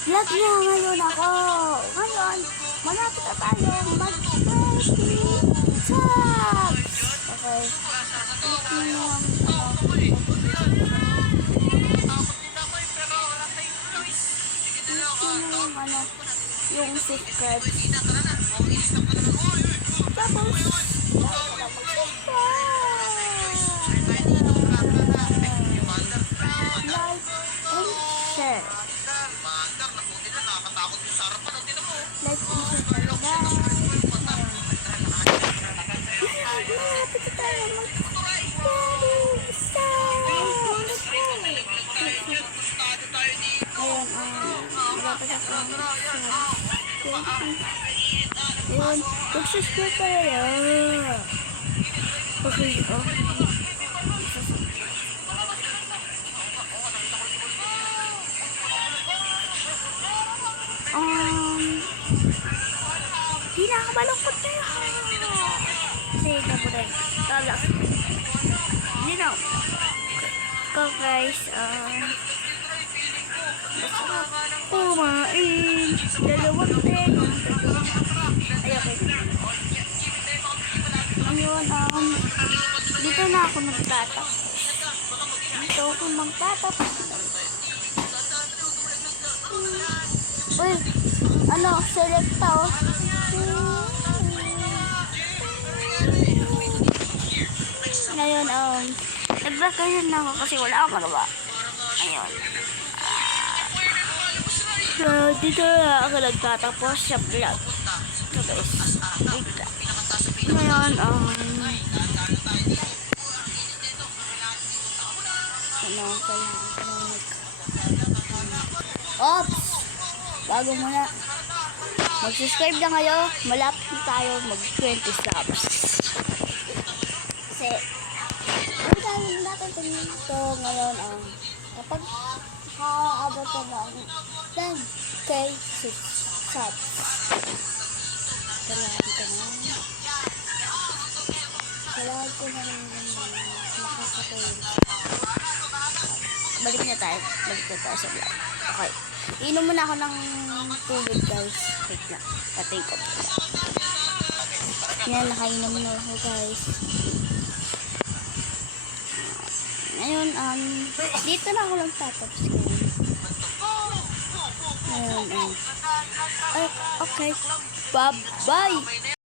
Vlog na ngayon ako. Ngayon, malapit na tayo mag-30 subs. Okay. Click mo yung yung subscribe. Tapos, share. Like and share guys. Malapit na tayo mag-30 subs. Ayun, malapit na tayo. Ayun, mag-subscribe tayo. Okay, hindi nakabalungkot na yun. Kasi nabunan. Talas. Hindi na. Go guys, masarap kumain. Dalawang tenong. Ay, okay. Ayun, dito na ako magtatapos. Dito ako magtatapos. Uy, selecta oh. Ngayon, nag-vacation na ako kasi wala akong magawa. Ayun. So, dito na ako nagtatapos sa vlog. So guys, wait lang. Ngayon, Ops! Bago muna. Mag-subscribe na kayo. Malapit na tayo mag-20 subs. Kasi, ang natin ito ngayon kapag makaabot ko ng 10k subs. Kailangan ko na makakatulong. Balik na tayo sa vlog. Okay. Inom muna ako ng tubig guys. Wait lang. Patay ko. Yan, nakainom na ako guys. Ngayon, dito na ako lang tatapos ngayon. Ngayon, okay. Bye-bye!